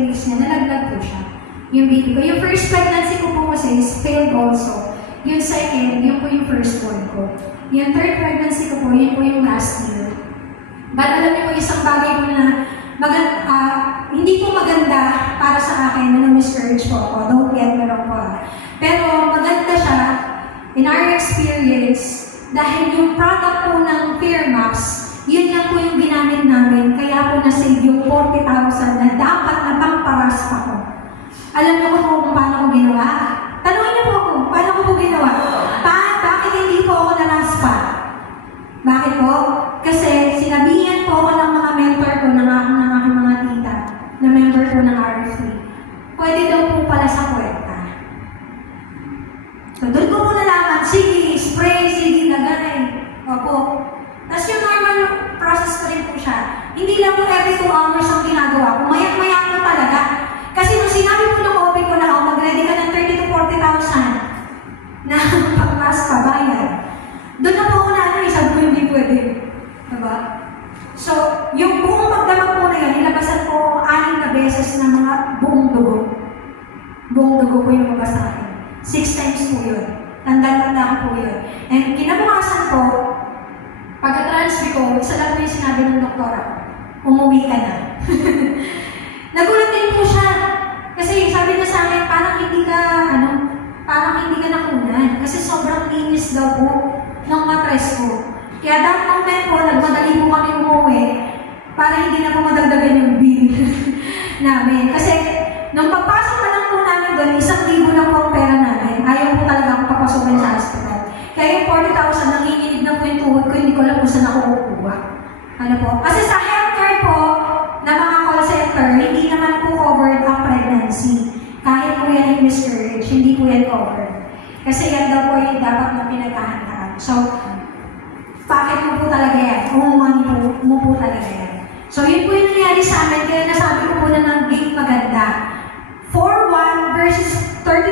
weeks niya, nalaglag po siya. Yung baby ko. Yung first pregnancy ko po kasi is failed also. Yung second, yun po yung first born ko. Yung third pregnancy ko po, yun po yung last year. But alam niyo po, isang bagay po na hindi po maganda para sa akin na na-miscarriage po ako. Don't get me wrong po. Pero maganda siya, in our experience, dahil yung product po ng Fairmax, yun lang po yung ginamit namin, kaya po na-save yung 40,000 na dapat na pangparas pa ko. Alam niyo po kung paano ko ginawa? Tanungin niyo po ako, paano ko po ginawa? Bakit hindi po ako naraspa? Bakit po? Kasi sinabihan po ako ng mga mentor ko, ng aking mga tita, na member ko ng RFP. Pwede daw po pala sa puwerta. So doon ko po nalaman, sige, spray, sige, lagay. Opo. Tapos yung normal process ko rin po siya. Hindi lang po every 2 hours ang ginagawa ko. Mayak-maya ko talaga. Kasi nung sinabi po ng OP ko na, mag-ready ka ng 30,000 to 40,000 na pang-mas pabayan. Doon na po ako na sabi ko hindi pwede. Diba? So, yung buong magdamag po na yan, nilabasan po 6 na beses na mga buong dugo. Buong dugo po yung mabasa akin. 6 times po yun. Tanda-tanda ko po yun. And kinabukasan po, pagka-transfer ko, isa lang po yung sinabi ng doktora, umuwi ka na. Nagulat din po siya. Kasi sabi niya sa akin, parang hindi ka nakunan. Kasi sobrang linis daw po ng matres ko. Kaya that moment po, nagmadali po kami umuwi para hindi na po madagdagan yung bill namin. Kasi nung papasok pa lang po namin doon, 1,000 lang po ang pera namin. Ayaw po talaga akong papasokin sa hospital. Kaya yung 40,000, nanginginig na po yung tuhod ko, hindi ko alam kung saan ako kukuha. Ano po? Kasi sa healthcare po, na mga call center, hindi naman po covered ang pregnancy. Kahit po yan yung miscarriage, hindi po yan covered. Kasi yan daw po yung dapat na pinaghahandaan. So, bakit mo po talaga yan? Umuman mo po talaga yan. So, yun po yung nangyari sa amin. Kaya nasabi ko po na naging maganda. 4-1 versus 30